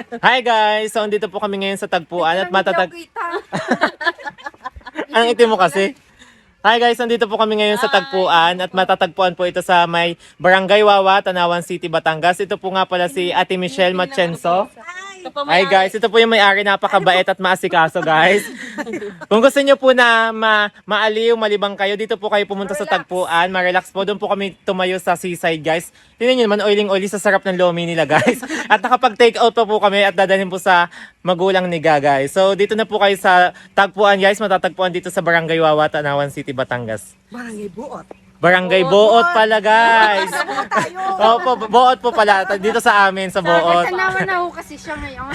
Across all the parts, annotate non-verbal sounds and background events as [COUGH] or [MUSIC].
[LAUGHS] Hi guys! So, andito po kami ngayon sa tagpuan at matatag... [LAUGHS] Ang itim mo kasi. Hi guys, nandito po kami ngayon sa tagpuan at matatagpuan po ito sa may Barangay Wawa, Tanawan City, Batangas. Ito po nga pala si Ate Michelle Machenso. Hi guys, ito po yung may-ari napakabait at maasikaso guys. Kung gusto niyo po na ma maaliw, malibang kayo, dito po kayo pumunta sa tagpuan, ma-relax po. Doon po kami tumayo sa seaside guys. Tingnan niyo naman, oiling-oily sa sarap ng lomi nila guys. [LAUGHS] At nakapag-take out pa po kami at dadalhin po sa magulang ni Ga guys. So dito na po kayo sa tagpuan guys, matatagpuan dito sa Barangay Wawa, Tanawan City, Batangas. Barangay buot. Barangay Boot pala guys. Opo, Boot po pala. Dito sa amin, sa Boot. Tanawan na ho kasi siya ngayon.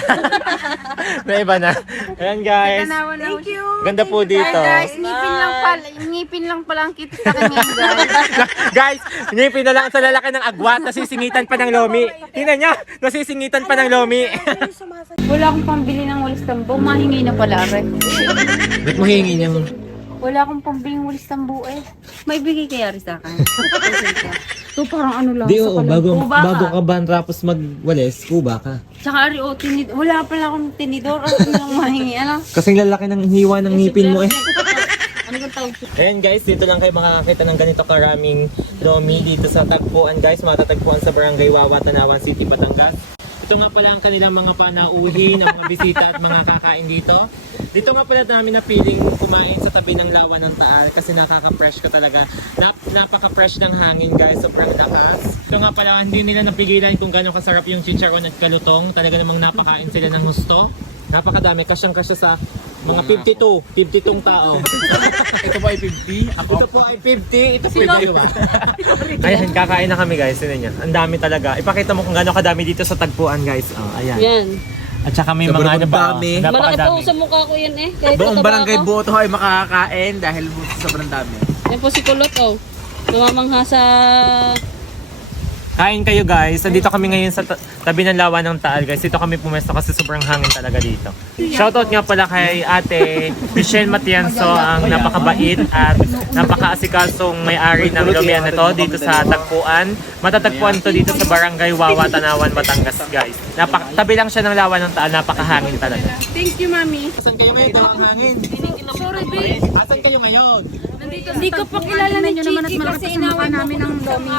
[LAUGHS] Iba na. Ayan guys. Tanawan na ho Thank you. Ganda po dito. Guys, ngipin lang pala. Ngipin lang pala ang kita sa kanya guys. [LAUGHS] guys, ngipin na lang sa lalaki ng agwat, nasisingitan pa ng lomi. Tingnan niya, nasisingitan pa ng lomi. Wala akong pambili ng walis tambo. Mahingi na pala rin. Ba't mo hihingi niyang... Wala akong pambili ng walis tambo eh. May bigay kaya rin sa akin. [LAUGHS] Ito parang ano lang. Di sa oo, bago, Kuba bago ka ba tapos magwalis, kuba ka. Tsaka ari o, tinid- wala pala akong tinidor. Ano lang mahingi? Ano? Kasing lalaki ng hiwa ng ngipin mo eh. Ano kang tawag siya? Ayan guys, dito lang kayo makakakita ng ganito karaming lomi dito sa tagpuan guys. Matatagpuan sa Barangay Wawa, Tanawan City, Batangas. Ito nga pala ang kanilang mga panauhin, ang mga bisita at mga kakain dito. Dito nga pala namin napiling kumain sa tabi ng lawa ng Taal kasi nakaka-fresh ka talaga. Nap napaka-fresh ng hangin guys, sobrang lakas. Ito nga pala hindi nila napigilan kung gano'ng kasarap yung chicharon at kalutong. Talaga namang napakain sila ng gusto. Napakadami, kasyang kasya sa mga 52, 52 tao. [LAUGHS] Ito po ay 50. Ako. Ito po ay 50, ito po ay dalawa. [LAUGHS] Ayan, kakain na kami guys. Sino niya? Ang dami talaga. Ipakita mo kung gaano kadami dito sa tagpuan guys. Oh, ayan. Yan. At saka may Sobrang mga ano pa. dami. Oh, Malaki napakadami. po sa mukha ko yan eh. Kahit Buong mataba barangay ako. Boto ay makakakain dahil sobrang dami. Yan po si Kulot oh. Lumamangha sa... Kain kayo guys. Nandito kami ngayon sa ta- tabi ng lawa ng Taal guys. Dito kami pumesto kasi sobrang hangin talaga dito. Shoutout nga pala kay ate Michelle Matienzo ang napakabait at napakaasikasong may-ari ng lumian na to dito sa Tagpuan. Matatagpuan to dito sa Barangay Wawa, Tanawan, Batangas guys. Napak tabi lang siya ng lawa ng Taal. Napakahangin talaga. Thank you, mami. Asan kayo ngayon? Ang hangin. Sorry, babe. Asan kayo ngayon? Hindi ko pa kilala ni Chiki kasi inawan namin ng lomi.